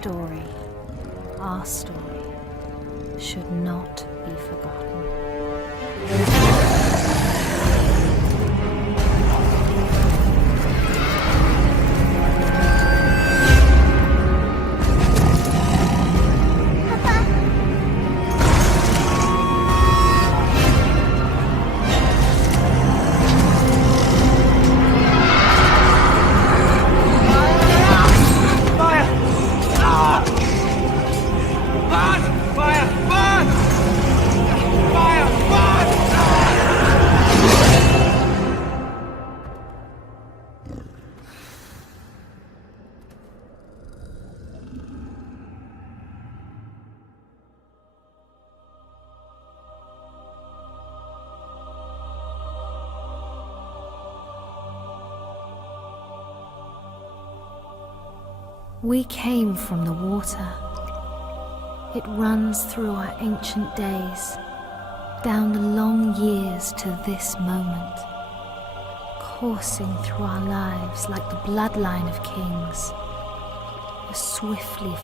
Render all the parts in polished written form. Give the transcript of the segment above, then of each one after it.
story, our story, should not be forgotten. We came from the water. It runs through our ancient days, down the long years to this moment, coursing through our lives like the bloodline of kings, a swiftly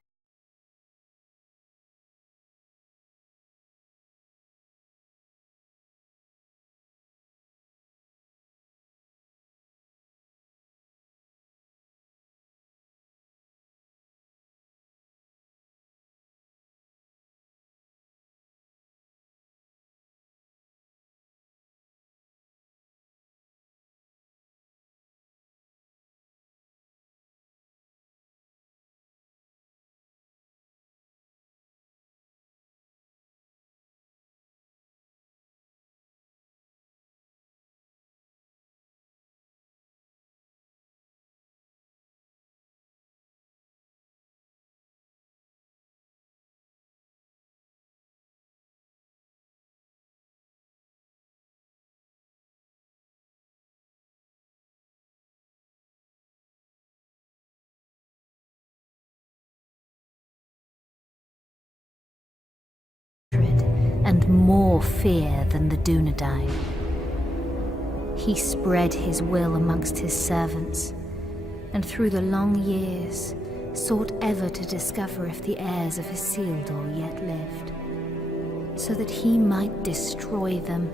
and more fear than the Dunedain. He spread his will amongst his servants, and through the long years sought ever to discover if the heirs of Isildur yet lived, so that he might destroy them,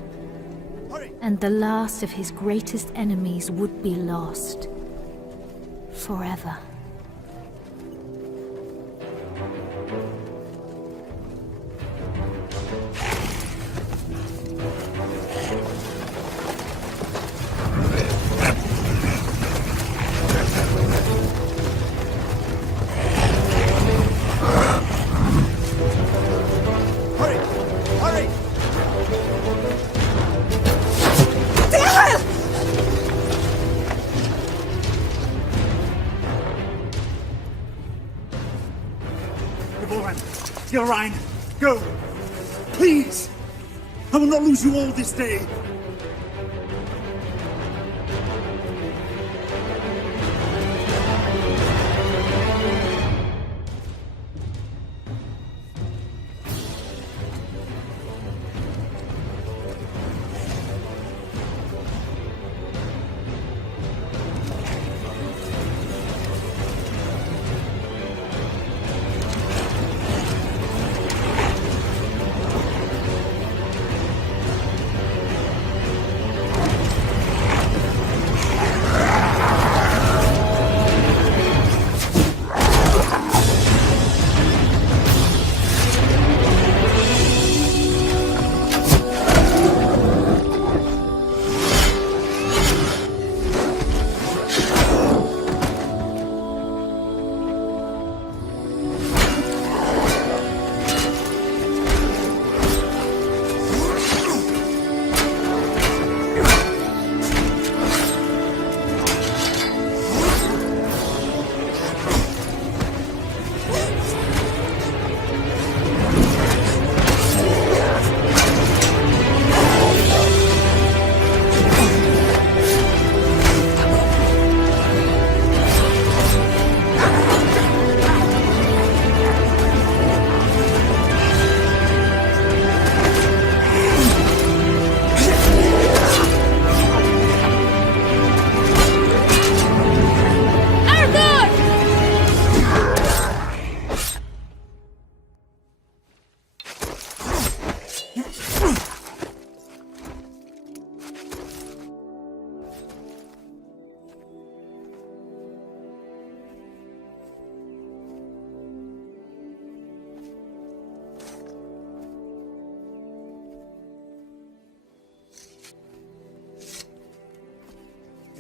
and the last of his greatest enemies would be lost forever. Gilrain, go! Please! I will not lose you all this day!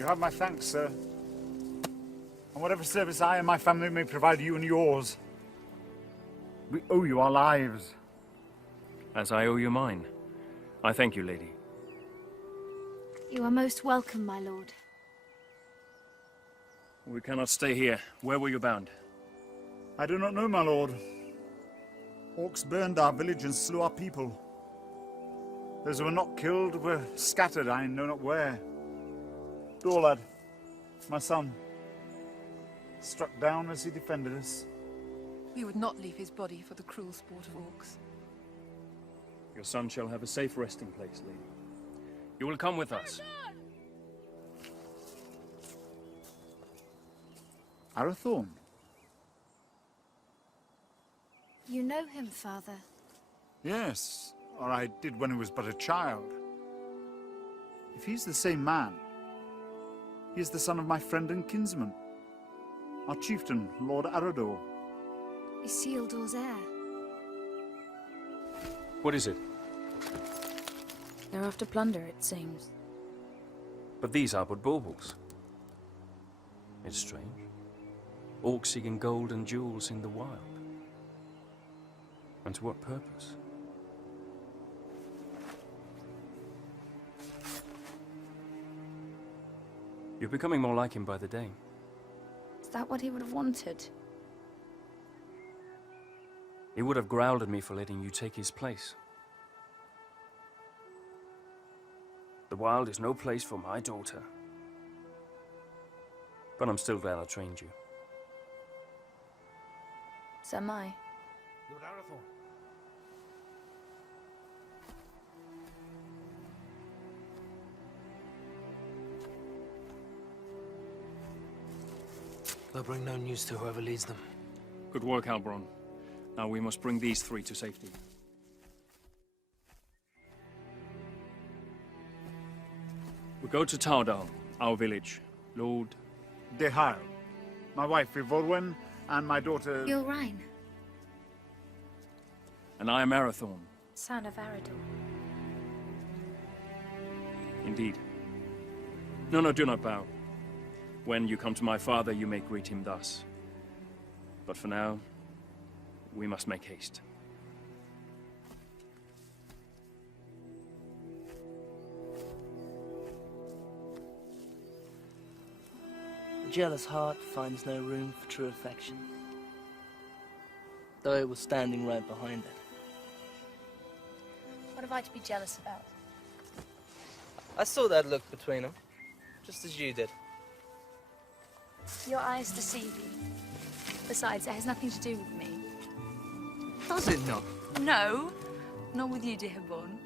You have my thanks, sir. And whatever service I and my family may provide you and yours, we owe you our lives. As I owe you mine. I thank you, lady. You are most welcome, my lord. We cannot stay here. Where were you bound? I do not know, my lord. Orcs burned our village and slew our people. Those who were not killed were scattered, I know not where. Dorlad, my son, struck down as he defended us. We would not leave his body for the cruel sport of orcs. Your son shall have a safe resting place, lady. You will come with us. Arathorn? You know him, father? Yes, or I did when he was but a child. If he's the same man, he is the son of my friend and kinsman, our chieftain, Lord Arador. Isildur's heir. What is it? They're after plunder, it seems. But these are but baubles. It's strange. Orcs seeking gold and jewels in the wild. And to what purpose? You're becoming more like him by the day. Is that what he would have wanted? He would have growled at me for letting you take his place. The wild is no place for my daughter. But I'm still glad I trained you. So am I. Lord Arathorn. They'll bring no news to whoever leads them. Good work, Halbron. Now we must bring these three to safety. We go to Tardal, our village. Lord... Dehail, my wife Ivorwen, and my daughter... Ylrain, And I am Arathorn. Son of Arador. Indeed. No, do not bow. When you come to my father, you may greet him thus. But for now, we must make haste. A jealous heart finds no room for true affection, though it was standing right behind it. What have I to be jealous about? I saw that look between them, just as you did. Your eyes deceive you. Besides, it has nothing to do with me. Does it not? No, not with you, Dehaborn.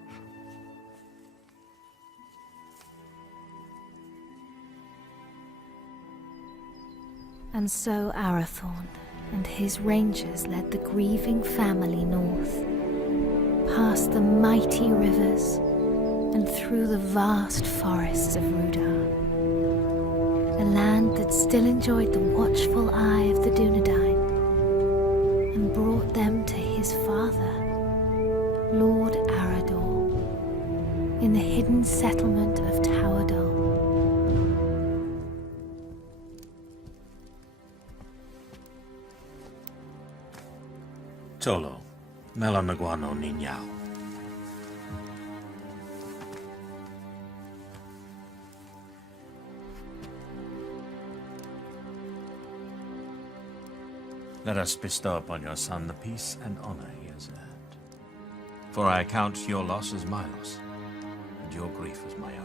And so Arathorn and his rangers led the grieving family north, past the mighty rivers and through the vast forests of Rudar. A land that still enjoyed the watchful eye of the Dunedain, and brought them to his father, Lord Arador, in the hidden settlement of Towerdal. Tolo, Melanaguano Niñao. Let us bestow upon your son the peace and honor he has earned. For I count your loss as my loss, and your grief as my own.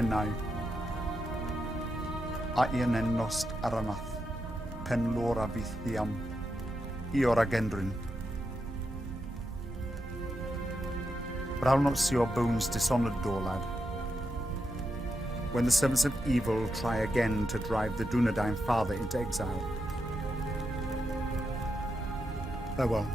Nai. Aien en nost aranath, pen lora vithiam, iora gendrin. But I'll not see your bones dishonoured, Dorlad. When the servants of evil try again to drive the Dunedain father into exile. Farewell.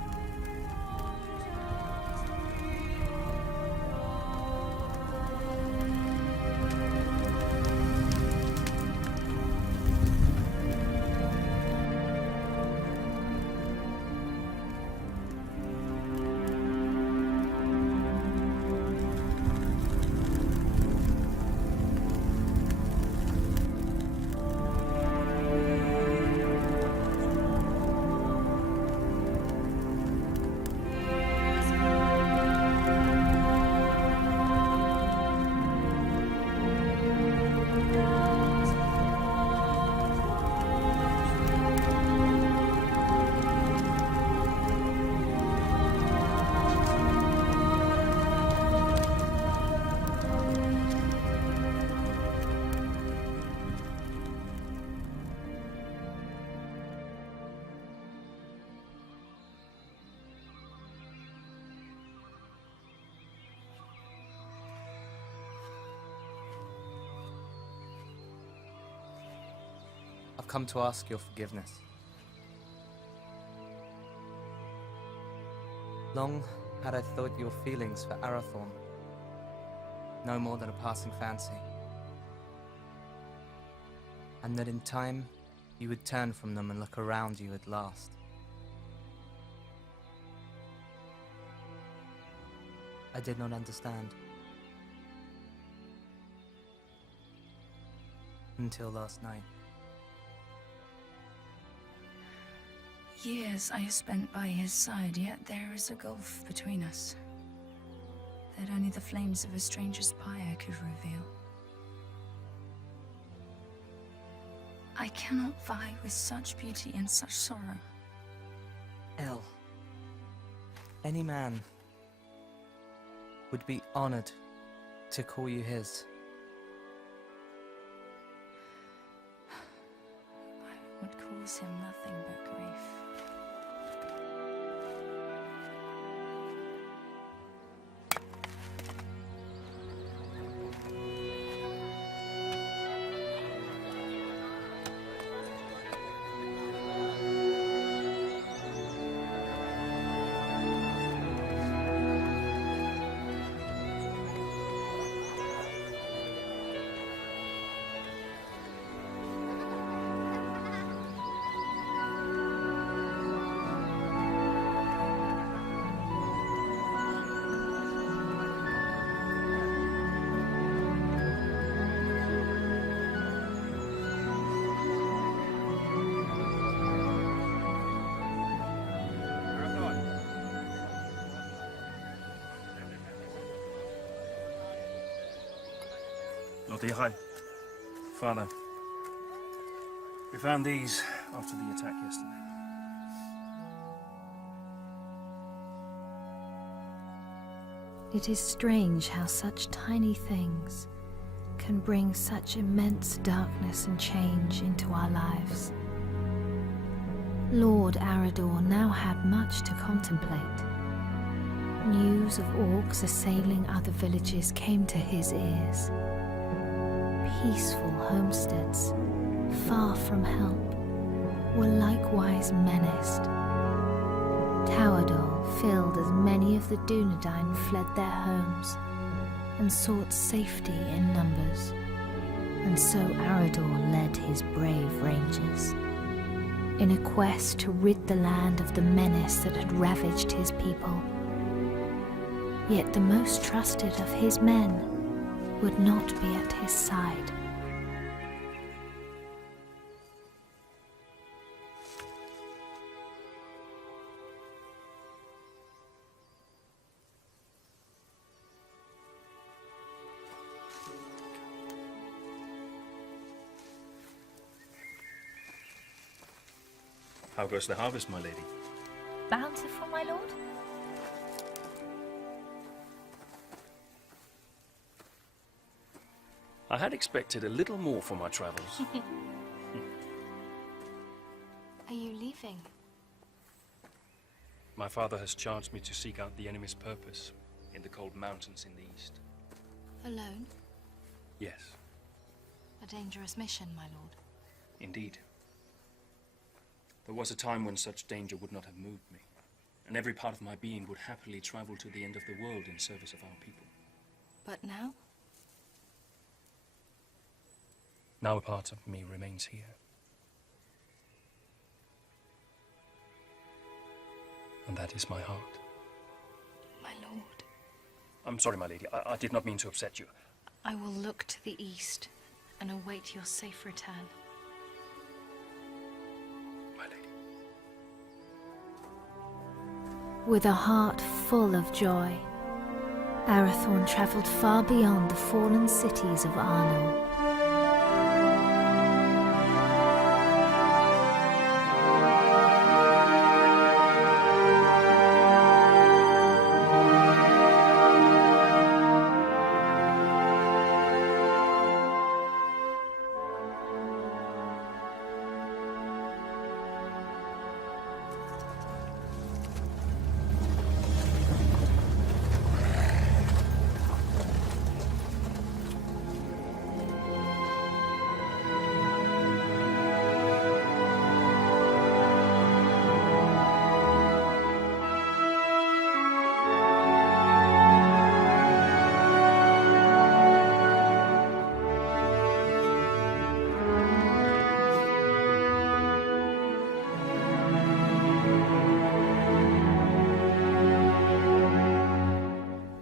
I've come to ask your forgiveness. Long had I thought your feelings for Arathorn no more than a passing fancy, and that in time you would turn from them and look around you at last. I did not understand. Until last night. Years I have spent by his side, yet there is a gulf between us that only the flames of a stranger's pyre could reveal. I cannot vie with such beauty and such sorrow. El, any man would be honored to call you his. I would cause him nothing but grief. Lord Ihai. Father, we found these after the attack yesterday. It is strange how such tiny things can bring such immense darkness and change into our lives. Lord Arador now had much to contemplate. News of orcs assailing other villages came to his ears. Peaceful homesteads, far from help, were likewise menaced. Towador filled as many of the Dunedain fled their homes and sought safety in numbers, and so Arador led his brave rangers in a quest to rid the land of the menace that had ravaged his people. Yet the most trusted of his men would not be at his side. How goes the harvest, my lady? Bountiful, my lord? I had expected a little more for my travels. Are you leaving? My father has charged me to seek out the enemy's purpose. in the cold mountains in the east. Alone? Yes, A dangerous mission, my lord. indeed. There was a time when such danger would not have moved me, and every part of my being would happily travel to the end of the world in service of our people. But now? Now a part of me remains here. And that is my heart. My lord. I'm sorry, my lady. I did not mean to upset you. I will look to the east and await your safe return. My lady. With a heart full of joy, Arathorn travelled far beyond the fallen cities of Arnor.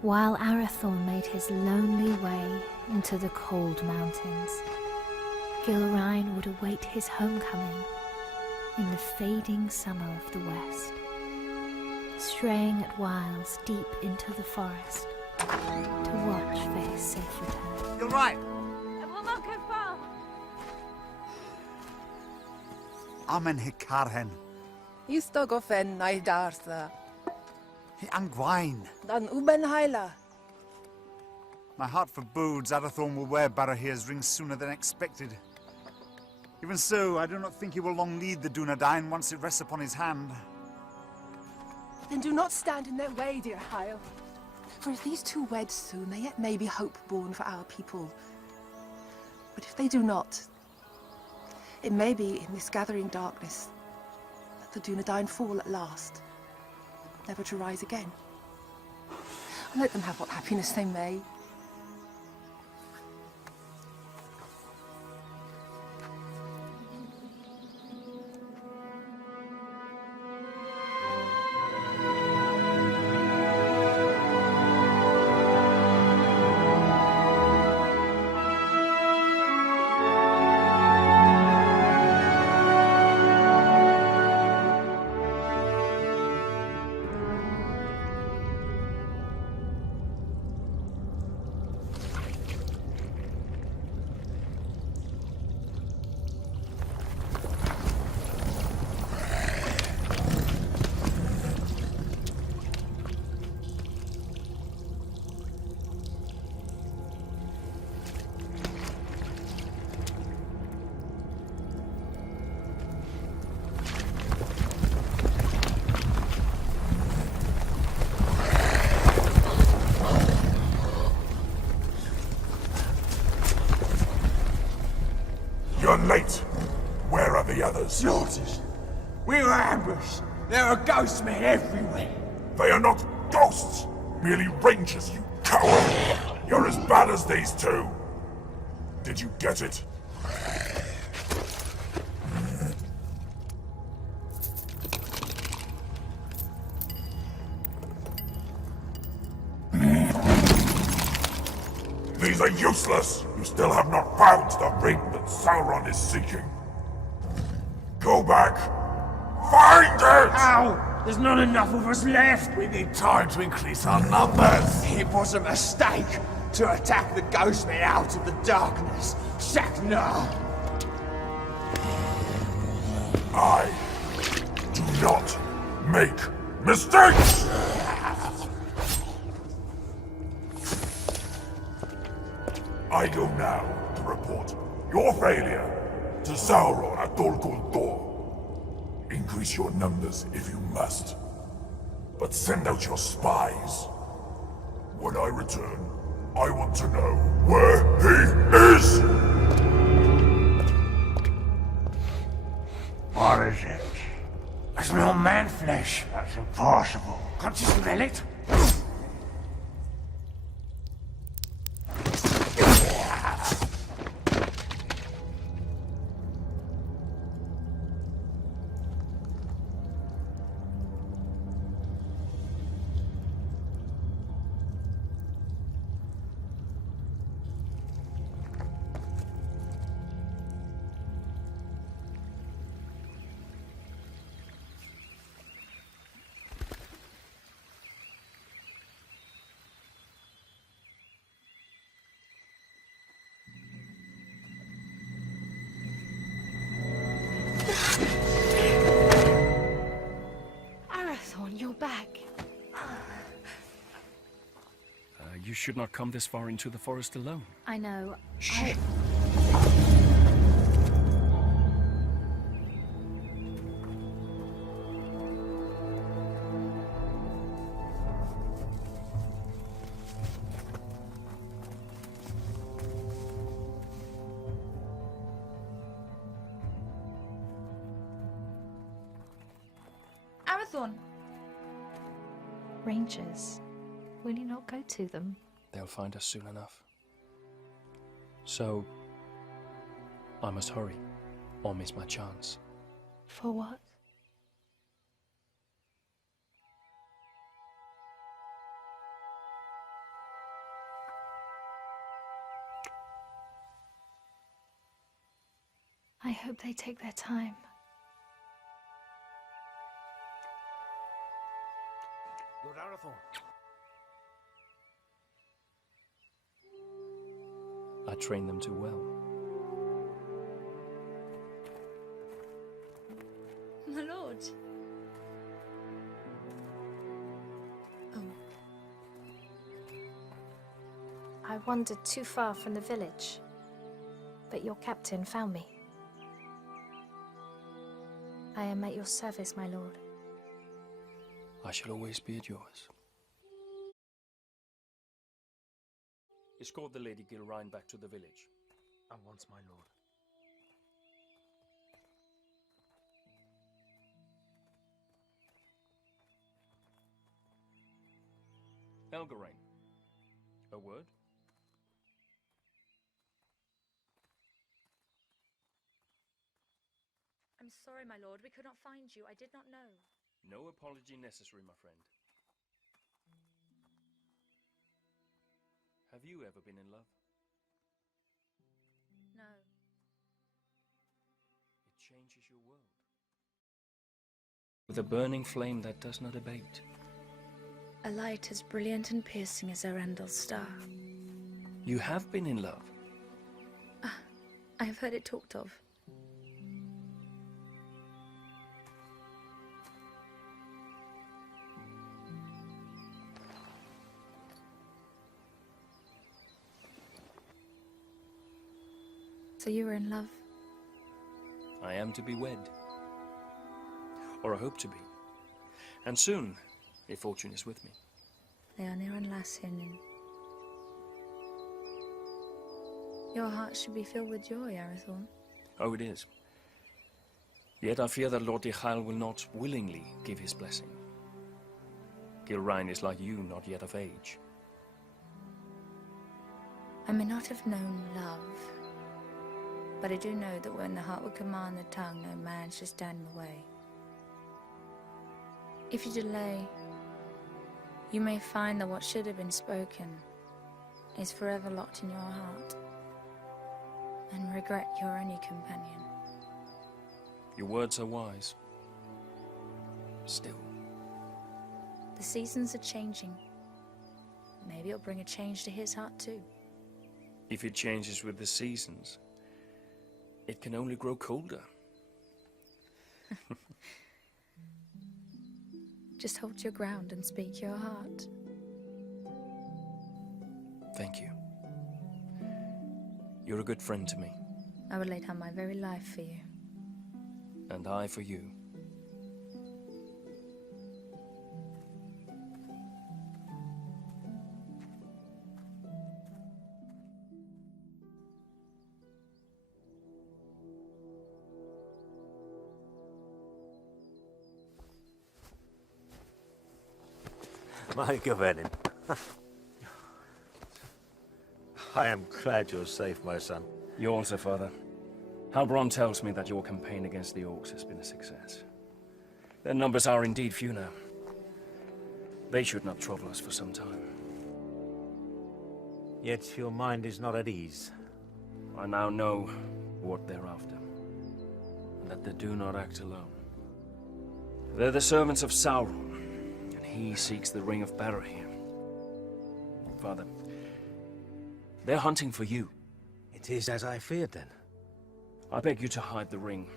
While Arathorn made his lonely way into the cold mountains, Gilrain would await his homecoming in the fading summer of the west, straying at whiles deep into the forest to watch for his safe return. You're right. I will not go far. Amen hikarhen. Istogofen naidartha. Hi angwain. Dan uben haila. My heart forebodes Arathorn will wear Barahir's ring sooner than expected. Even so, I do not think he will long need the Dunedain once it rests upon his hand. Then do not stand in their way, dear Hyle. For if these two wed soon, there yet may be hope born for our people. But if they do not, it may be in this gathering darkness that the Dunedain fall at last, never to rise again. And let them have what happiness they may. You're late. Where are the others? Slaughtered. We were ambushed. There are ghost men everywhere. They are not ghosts, merely rangers, you coward! You're as bad as these two. Did you get it? These are useless! You still have not found the ring that Sauron is seeking. Go back. Find it! Ow! There's not enough of us left! We need time to increase our numbers. It was a mistake to attack the ghost men out of the darkness. Shaknar! I do not make mistakes! I go now to report your failure to Sauron at Dol Guldur. Increase your numbers if you must, but send out your spies. When I return, I want to know where he is! What is it? I smell man flesh. That's impossible. Can't you smell it? Arathorn, you're back. You should not come this far into the forest alone. I know. Arathorn! Rangers, will you not go to them? They'll find us soon enough. So, I must hurry, or miss my chance. For what? I hope they take their time. Lord Arathorn. I trained them too well. My lord. I wandered too far from the village, but your captain found me. I am at your service, my lord. I shall always be at yours. Escort the Lady Gilrain back to the village. At once, my lord. Elgarain, a word? I'm sorry, my lord. We could not find you. I did not know. No apology necessary, my friend. Have you ever been in love? No. It changes your world. With a burning flame that does not abate. A light as brilliant and piercing as Erendil's star. You have been in love. I have heard it talked of. So you were in love? I am to be wed. Or I hope to be. And soon, if fortune is with me. Leonir and Lassinin. Your heart should be filled with joy, Arathorn. Oh, it is. Yet I fear that Lord Dichael will not willingly give his blessing. Gilrain is like you, not yet of age. I may not have known love, but I do know that when the heart would command the tongue, no man should stand in the way. If you delay, you may find that what should have been spoken is forever locked in your heart, and regret your only companion. Your words are wise. Still. The seasons are changing. Maybe it'll bring a change to his heart too. If it changes with the seasons, it can only grow colder. Just hold your ground and speak your heart. Thank you. You're a good friend to me. I would lay down my very life for you. And I for you. My Gavenin. I am glad you're safe, my son. You also, Father. Halbrand tells me that your campaign against the Orcs has been a success. Their numbers are indeed few now. They should not trouble us for some time. Yet your mind is not at ease. I now know what they're after, and that they do not act alone. They're the servants of Sauron, and he seeks the Ring of Barahir. Father, they're hunting for you. It is as I feared, then. I beg you to hide the ring.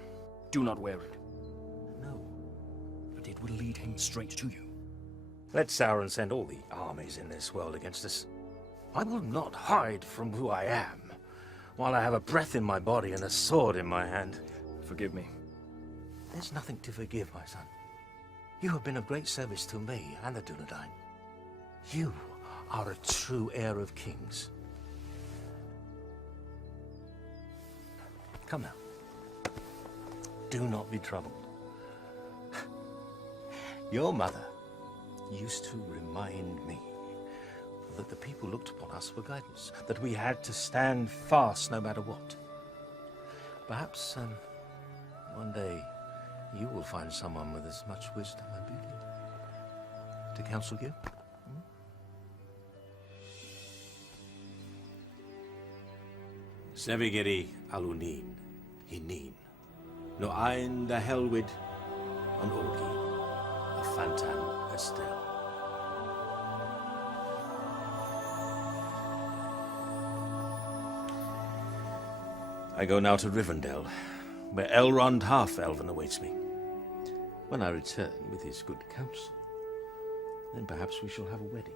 Do not wear it. No. But it will lead him straight to you. Let Sauron send all the armies in this world against us. I will not hide from who I am, while I have a breath in my body and a sword in my hand. Forgive me. There's nothing to forgive, my son. You have been of great service to me and the Dunedain. You are a true heir of kings. Come now. Do not be troubled. Your mother used to remind me that the people looked upon us for guidance, that we had to stand fast no matter what. Perhaps one day you will find someone with as much wisdom and beauty to counsel you. Sevigeri alunin, hinin, no ein da helwid, an orgi, a fantan estel. I go now to Rivendell, where Elrond Half-Elven awaits me. When I return with his good counsel, then perhaps we shall have a wedding.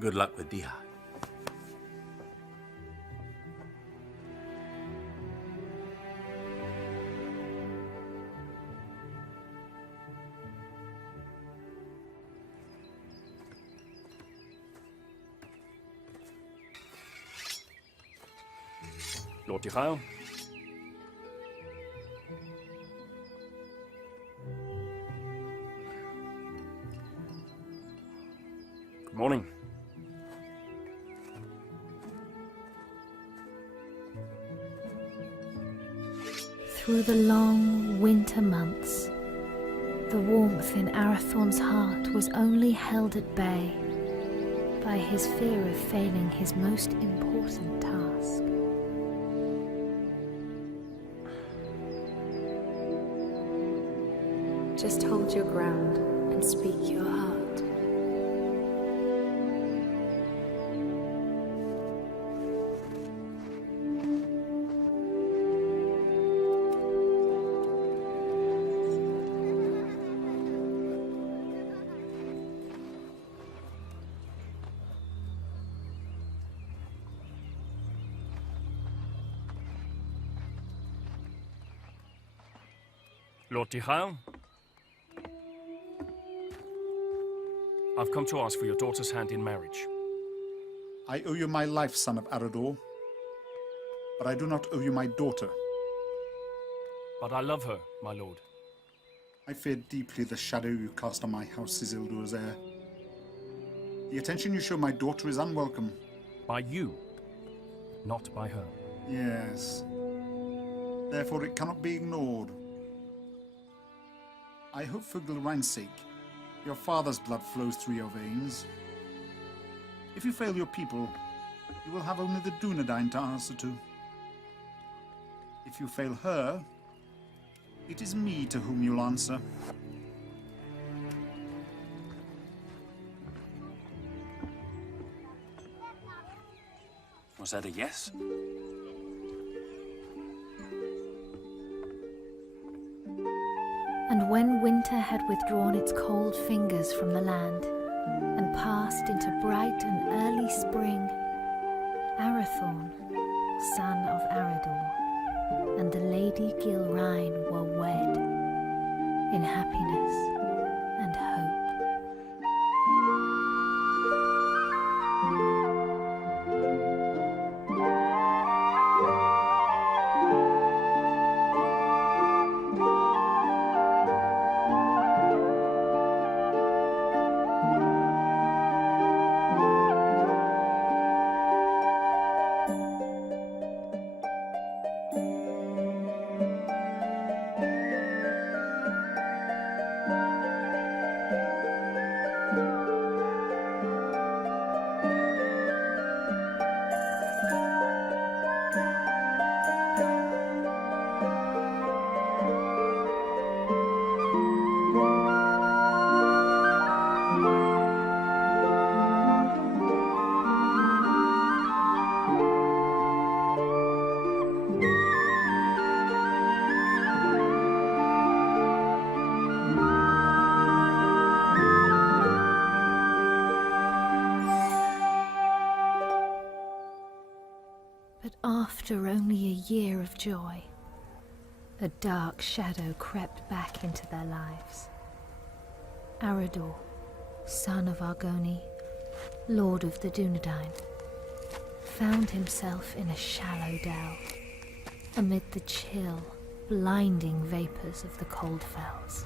Good luck with Dihad. Lord Dihal. Good morning. Through the long winter months, the warmth in Arathorn's heart was only held at bay by his fear of failing his most important task. Just hold your ground and speak your heart. Lord Dihal. I've come to ask for your daughter's hand in marriage. I owe you my life, son of Arador. But I do not owe you my daughter. But I love her, my lord. I fear deeply the shadow you cast on my house, Isildur's heir. The attention you show my daughter is unwelcome. By you, not by her. Yes. Therefore it cannot be ignored. I hope for Gilrain's sake, your father's blood flows through your veins. If you fail your people, you will have only the Dunedain to answer to. If you fail her, it is me to whom you'll answer. Was that a yes? And when winter had withdrawn its cold fingers from the land and passed into bright and early spring, Arathorn, son of Arador, and the Lady Gilrain were wed in happiness and hope. But after only a year of joy, a dark shadow crept back into their lives. Arador, son of Argoni, lord of the Dunedain, found himself in a shallow dell, amid the chill, blinding vapors of the cold fells.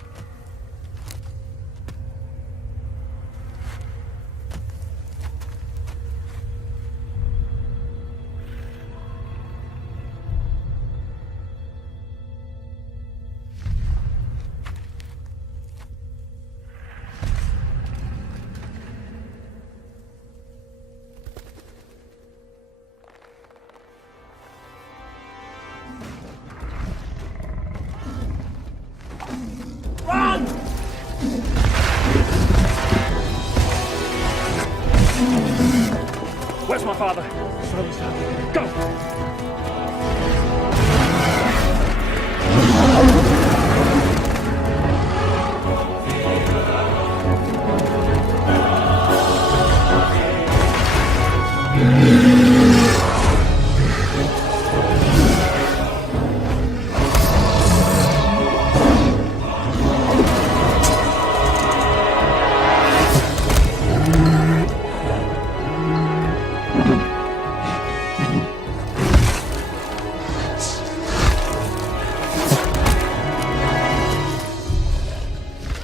Where's my father? Go!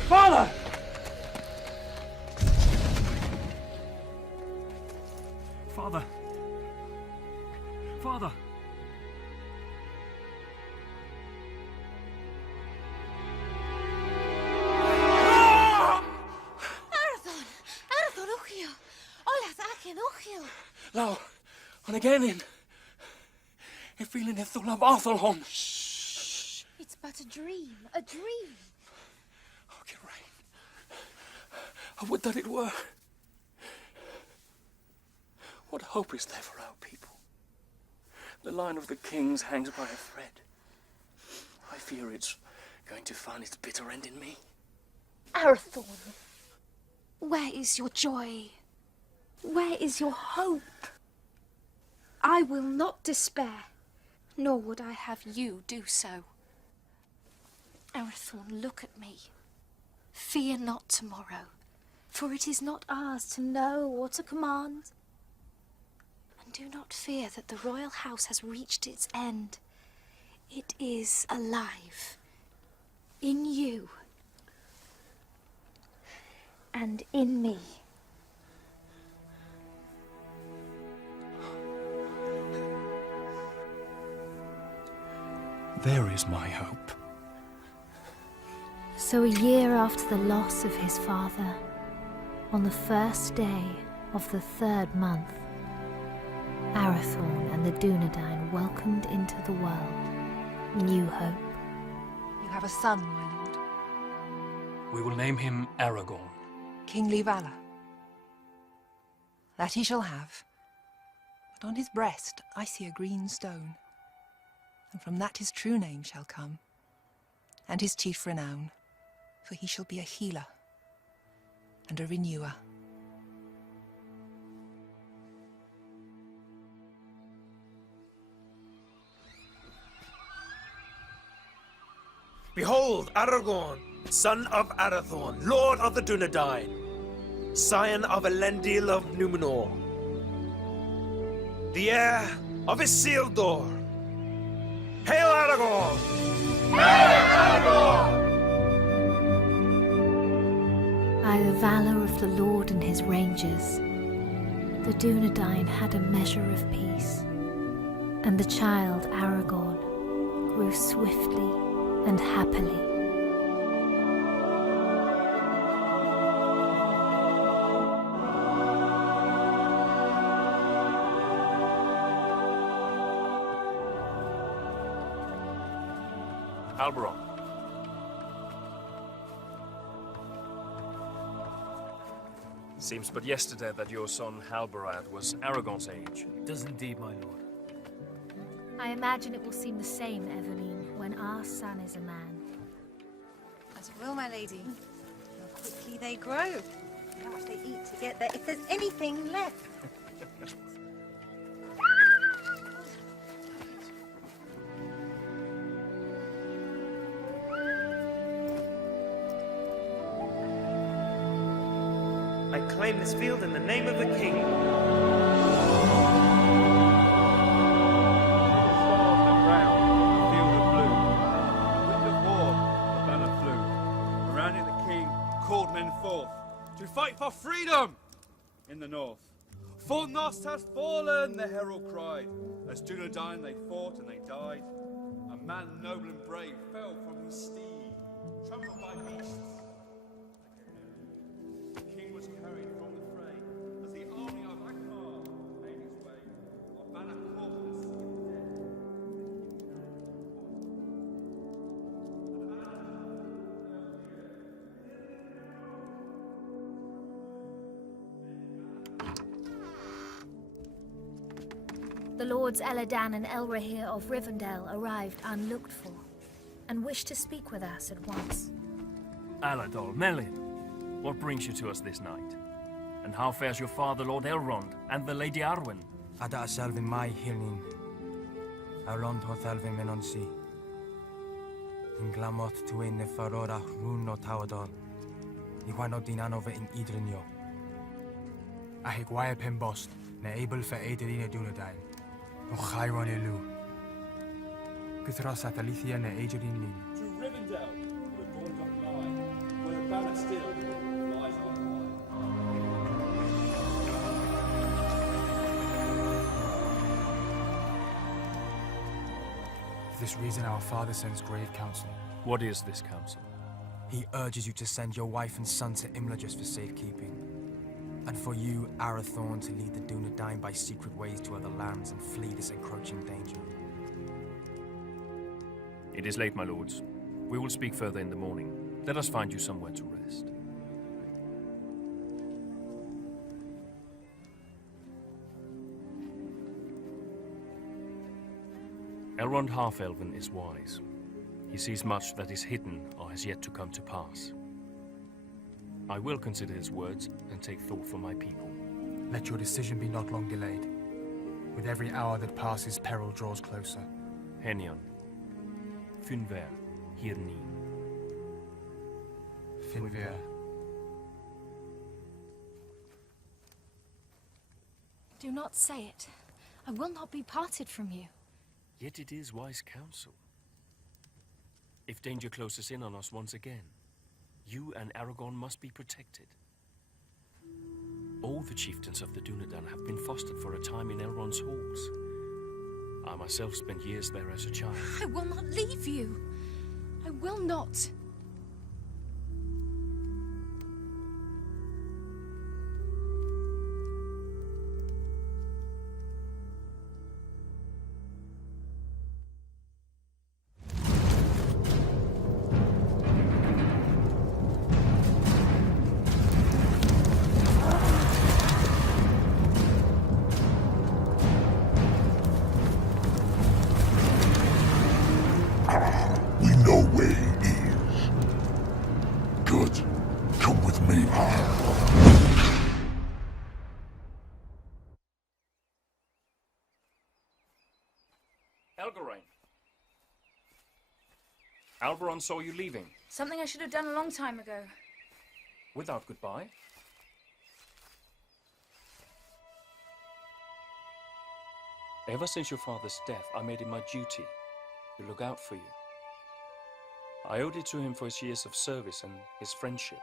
Father! Father! Father! Arathon! Arathon Uchiel! Olas Akin Uchiel! Lau, on again. I feel in ethol of Athelholm. It's but a dream, a dream. Oh, Geraint. I would that it were. What hope is there for our people? The line of the kings hangs by a thread. I fear it's going to find its bitter end in me. Arathorn, where is your joy? Where is your hope? I will not despair, nor would I have you do so. Arathorn, look at me. Fear not tomorrow, for it is not ours to know or to command. And do not fear that the royal house has reached its end. It is alive. In you. And in me. There is my hope. So a year after the loss of his father, on the first day of the 3rd month, Arathorn and the Dunedain welcomed into the world new hope. You have a son, my lord. We will name him Aragorn. Kingly valor. That he shall have. But on his breast I see a green stone. And from that his true name shall come, and his chief renown, for he shall be a healer and a renewer. Behold, Aragorn, son of Arathorn, lord of the Dunedain, scion of Elendil of Numenor, the heir of Isildur. Hail Aragorn! By the valor of the Lord and his rangers, the Dunedain had a measure of peace, and the child Aragorn grew swiftly and happily. Halberon. Seems but yesterday that your son Halberad was Aragorn's age. It does indeed, my lord. I imagine it will seem the same, Eveline, when our son is a man. As it will, my lady. How quickly they grow. How much they eat to get there, if there's anything left. claim this field in the name of the king. To fight for freedom in the north. For Nost has fallen, the herald cried. As Dunedain they fought and they died. A man noble and brave fell from his steed, trampled by beasts. The king was carried from the fray as the army of Akbar made its way. Our banner caught in the sea of death. The Lords Eladan and Elrahir of Rivendell arrived unlooked for, and wished to speak with us at once. Aladol, Melin, what brings you to us this night? And how fares your father, Lord Elrond, and the Lady Arwen? Ada Selvin mai hilnin. Elrond hoth Elvin menonsi. In glamot tuin ne farora rún no tawadol. Iwano dinanove in idrinio. Ahigwaya pembost, ne able for Aedirine Dunedain. O Chiron Elu. Guthros Atalithia ne Aedirine Lin. To Rivendell, where dawn doth lie, where the banner still flies on high. For this reason our father sends grave counsel. What is this counsel? He urges you to send your wife and son to Imladris for safekeeping. And for you, Arathorn, to lead the Dunedain by secret ways to other lands and flee this encroaching danger. It is late, my lords. We will speak further in the morning. Let us find you somewhere to rest. Elrond Half-Elven is wise. He sees much that is hidden or has yet to come to pass. I will consider his words and take thought for my people. Let your decision be not long delayed. With every hour that passes, peril draws closer. Henion. Finver. Hirni. Finver. Do not say it. I will not be parted from you. Yet it is wise counsel. If danger closes in on us once again, you and Aragorn must be protected. All the chieftains of the Dunedain have been fostered for a time in Elrond's halls. I myself spent years there as a child. I will not leave you. I will not. We know where he is. Good. Come with me. Elgarain. Alberon saw you leaving. Something I should have done a long time ago. Without goodbye? Ever since your father's death, I made it my duty to look out for you. I owed it to him for his years of service and his friendship.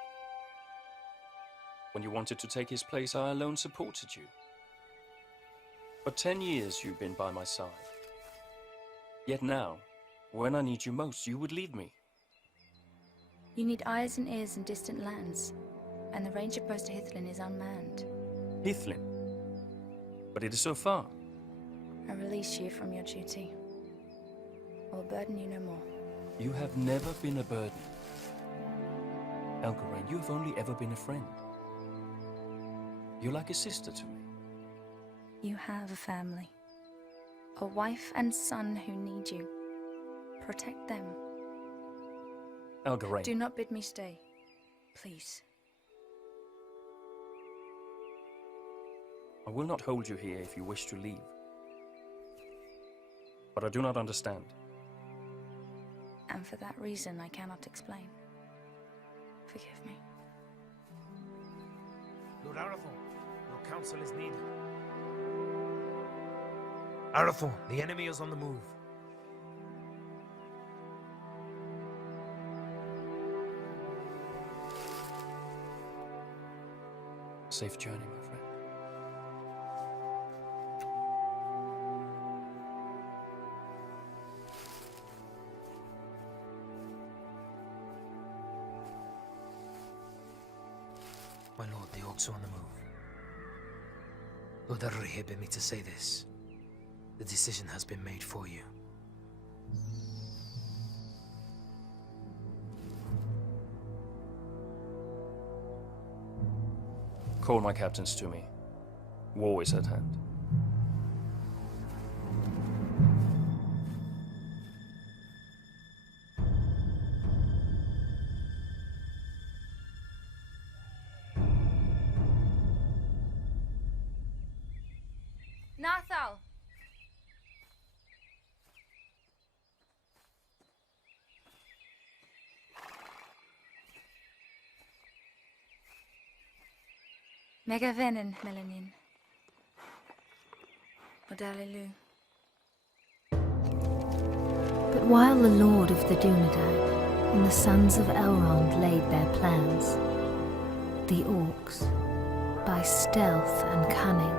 When you wanted to take his place, I alone supported you. For 10 years you've been by my side. Yet now, when I need you most, you would leave me. You need eyes and ears in distant lands, and the ranger post to Hithlin is unmanned. Hithlin? But it is so far. I release you from your duty. I will burden you no more. You have never been a burden. Elgarain, you have only ever been a friend. You're like a sister to me. You have a family. A wife and son who need you. Protect them. Elgarain. Do not bid me stay. Please. I will not hold you here if you wish to leave. But I do not understand. And for that reason, I cannot explain. Forgive me. Lord Arathorn, your counsel is needed. Arathorn, the enemy is on the move. Safe journey, my friend. My lord, the orcs are on the move. Lord Aruri bid me to say this. The decision has been made for you. Call my captains to me. War is at hand. Nathal! Megavenin, Melanin. Odalilu. But while the Lord of the Dunedain and the sons of Elrond laid their plans, the orcs, by stealth and cunning,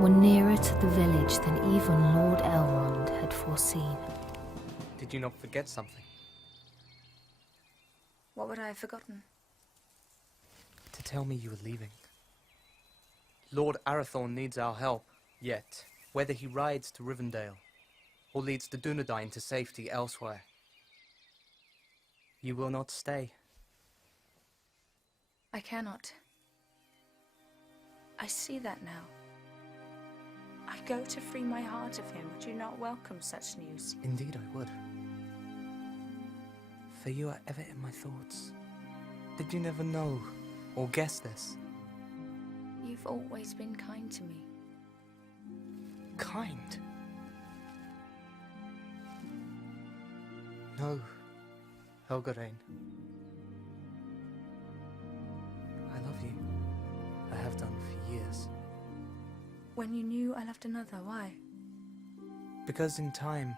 were nearer to the village than even Lord Elrond had foreseen. Did you not forget something? What would I have forgotten? To tell me you were leaving. Lord Arathorn needs our help, yet whether he rides to Rivendell or leads the Dunedain to safety elsewhere, you will not stay. I cannot. I see that now. I go to free my heart of him. Would you not welcome such news? Indeed I would. For you are ever in my thoughts. Did you never know or guess this? You've always been kind to me. Kind? No, Helgarain. I love you. I have done for years. When you knew I loved another, why? Because in time,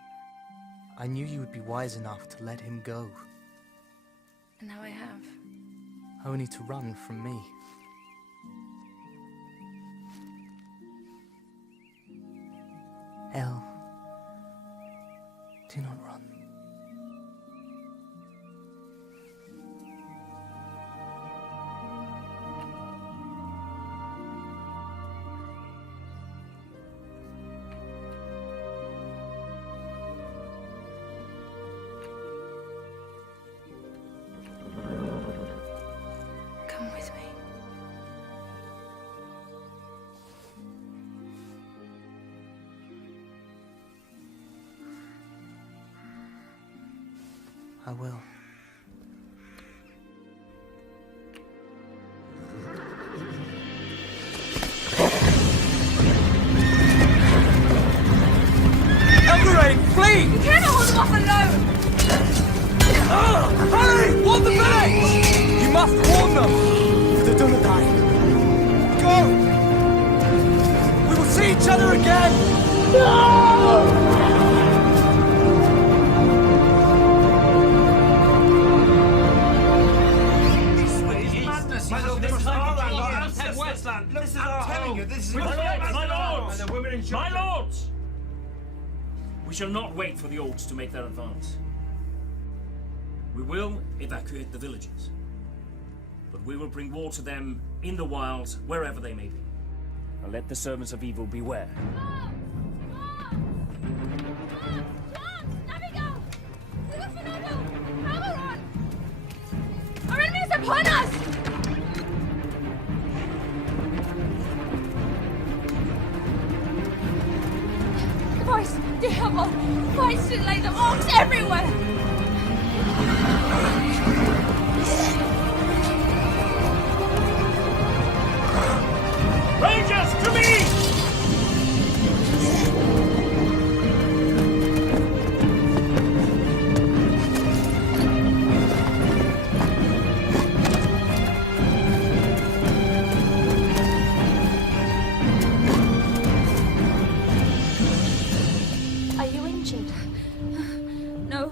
I knew you would be wise enough to let him go. And now I have. Only to run from me. El, do not run. Come with me. I will. Elgarain, flee! You cannot hold them off alone! Hurry! Warn the village! You must warn them! For the Dunedain. Go! We will see each other again! No! This is our home. This is My lords! We shall not wait for the orcs to make their advance. We will evacuate the villages. But we will bring war to them in the wilds, wherever they may be. And let the servants of evil beware. Our enemy is upon us! The voice, the Hubble, fights to lay the orcs everywhere! Rangers, to me! Richard. No.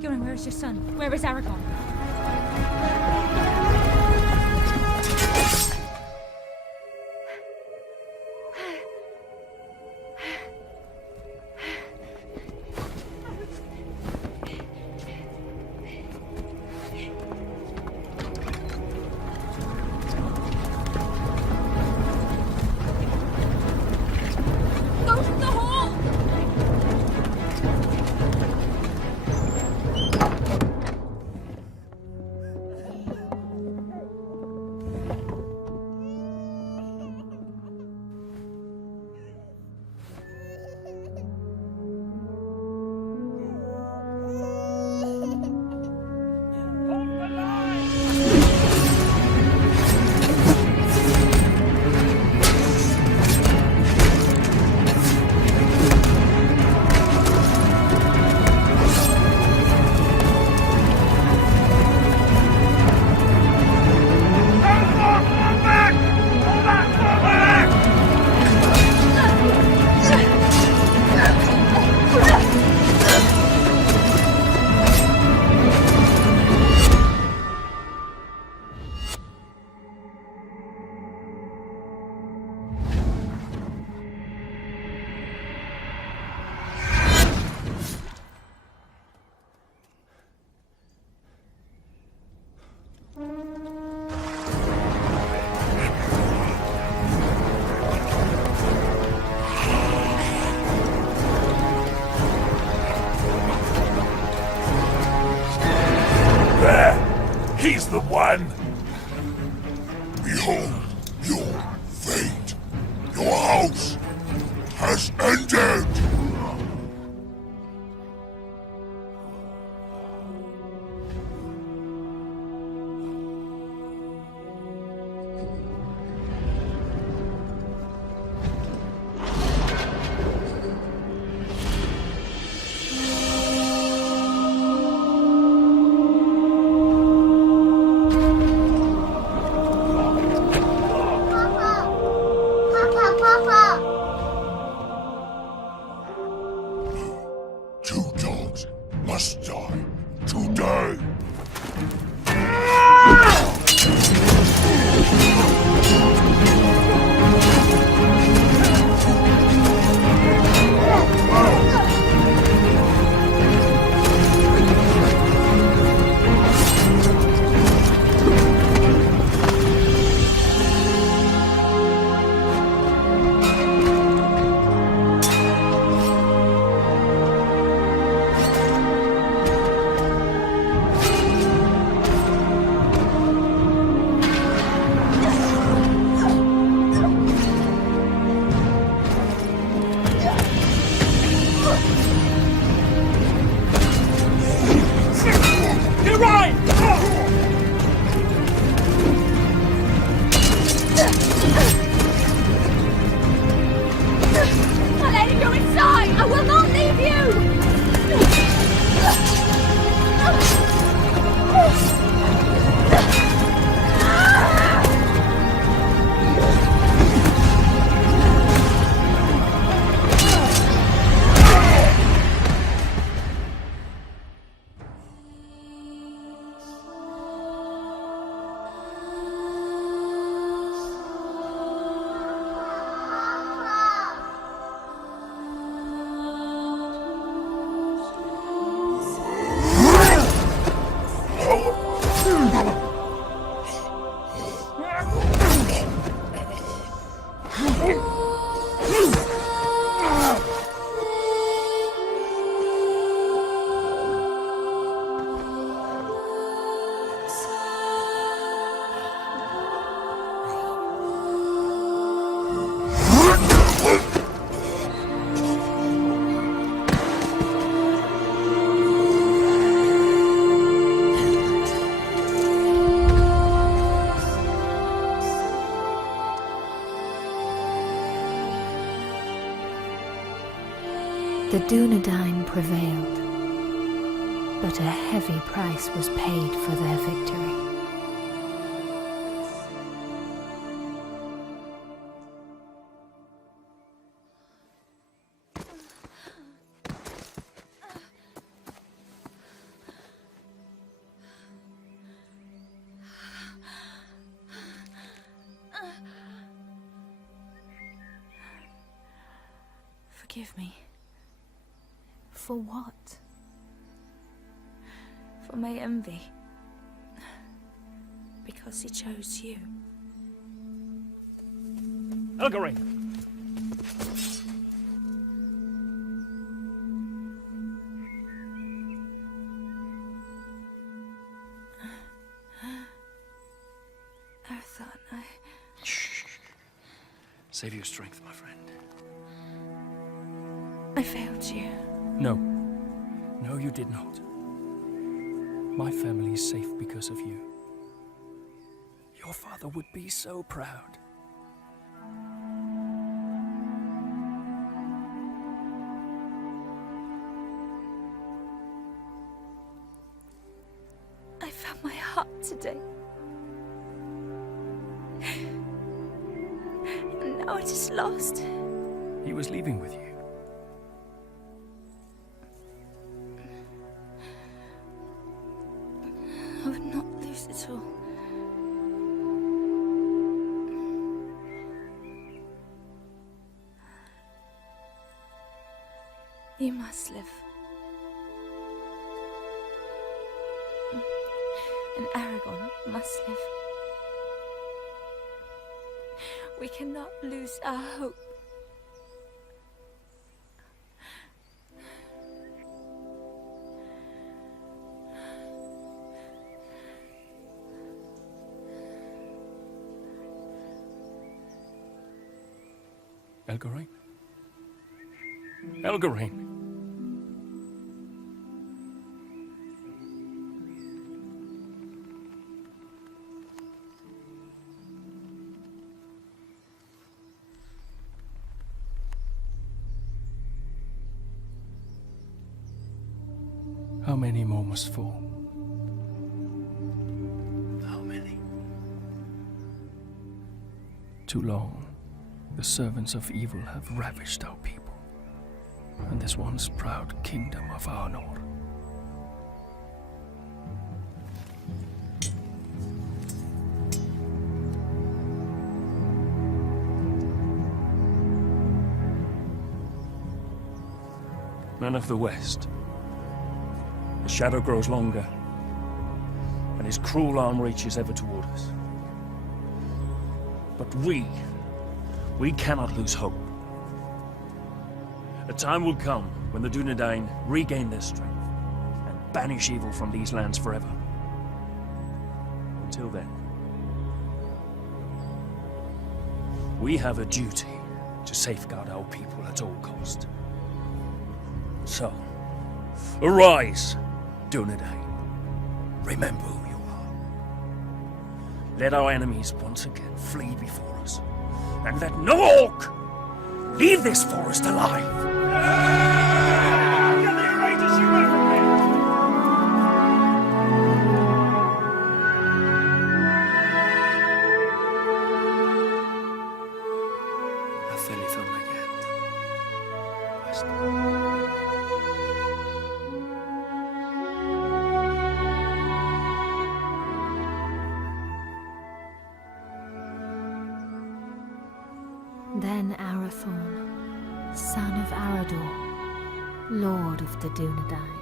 Gillen, where is your son? Where is Aragon? He's the one! Behold your fate. Your house has ended! Two dogs must die today! You're right! I'll let you go inside! I will not leave you! The Dunedain prevailed, but a heavy price was paid for their victory. Forgive me For what? for my envy. Because he chose you. Elgarine! Arathorn, Save your strength, my friend. I failed you. No. No, you did not. My family is safe because of you. Your father would be so proud. I found my heart today. And now it is lost. He was leaving with you. I would not lose it all. You must live. And Aragorn must live. We cannot lose our hope. Elgarine? Elgarine! How many more must fall? How many? Too long. The servants of evil have ravished our people, and this once proud kingdom of Arnor. Men of the West, the shadow grows longer, and his cruel arm reaches ever toward us. But we cannot lose hope. A time will come when the Dunedain regain their strength and banish evil from these lands forever. Until then, we have a duty to safeguard our people at all cost. So, arise, Dunedain. Remember who you are. Let our enemies once again flee before us, and let no orc leave this forest alive. Then Arathorn, son of Arador, lord of the Dunedain,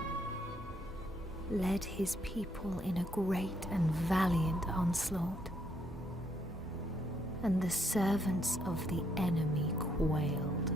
led his people in a great and valiant onslaught, and the servants of the enemy quailed.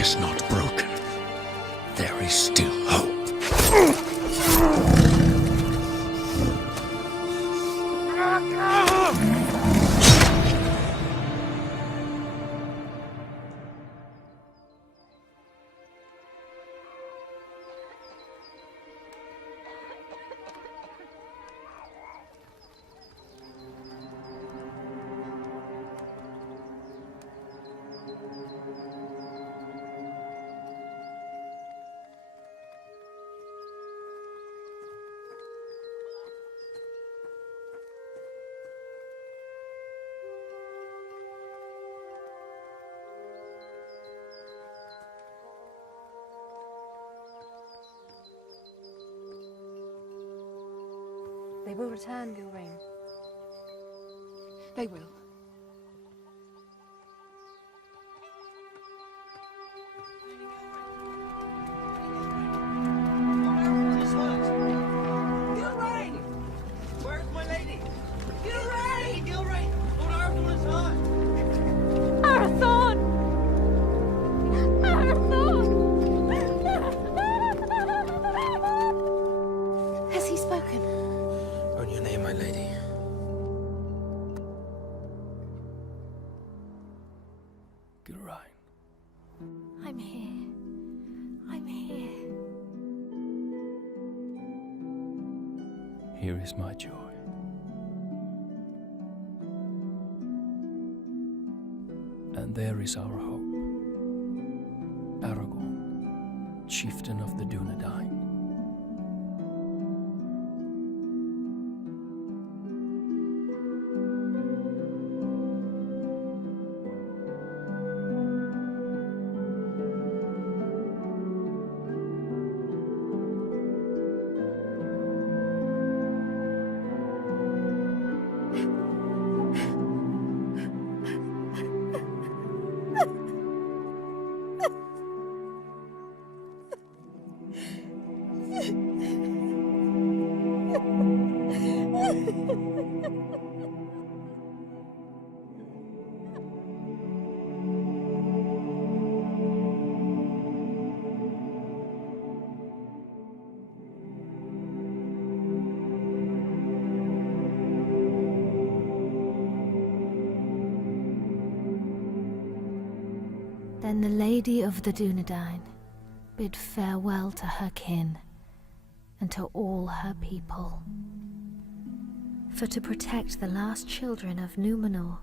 is not broken. There is still hope. They will return, Gilrain. They will. Gilrain! Where's my lady? Gilrain! Gilrain! Lord Arathorn is hurt! Arathorn! Arathorn! Has he spoken? On your name, my lady. Gilrain. I'm here. I'm here. Here is my joy. And there is our hope. Aragorn, chieftain of the Dunedain. Then the Lady of the Dunedain bid farewell to her kin and to all her people. For to protect the last children of Númenor,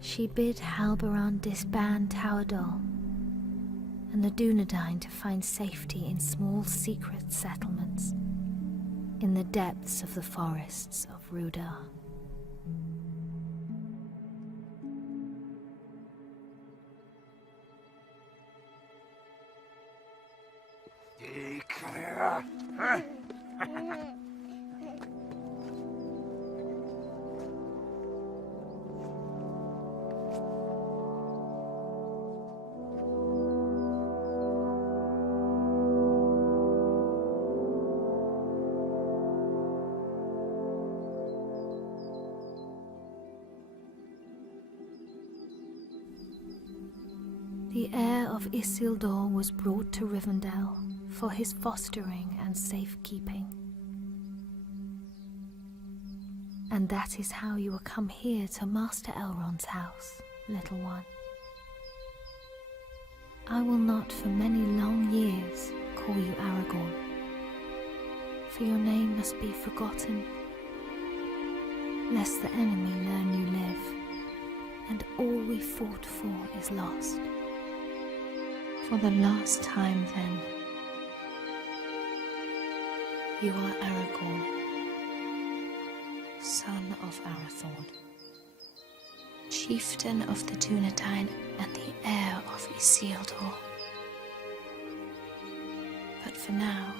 she bid Halbarand disband Tauadal and the Dunedain to find safety in small secret settlements in the depths of the forests of Rudar. The heir of Isildur was brought to Rivendell for his fostering and safekeeping. And that is how you will come here to Master Elrond's house, little one. I will not for many long years call you Aragorn, for your name must be forgotten, lest the enemy learn you live, and all we fought for is lost. For the last time, then, you are Aragorn, son of Arathorn, chieftain of the Dunedain and the heir of Isildur. But for now,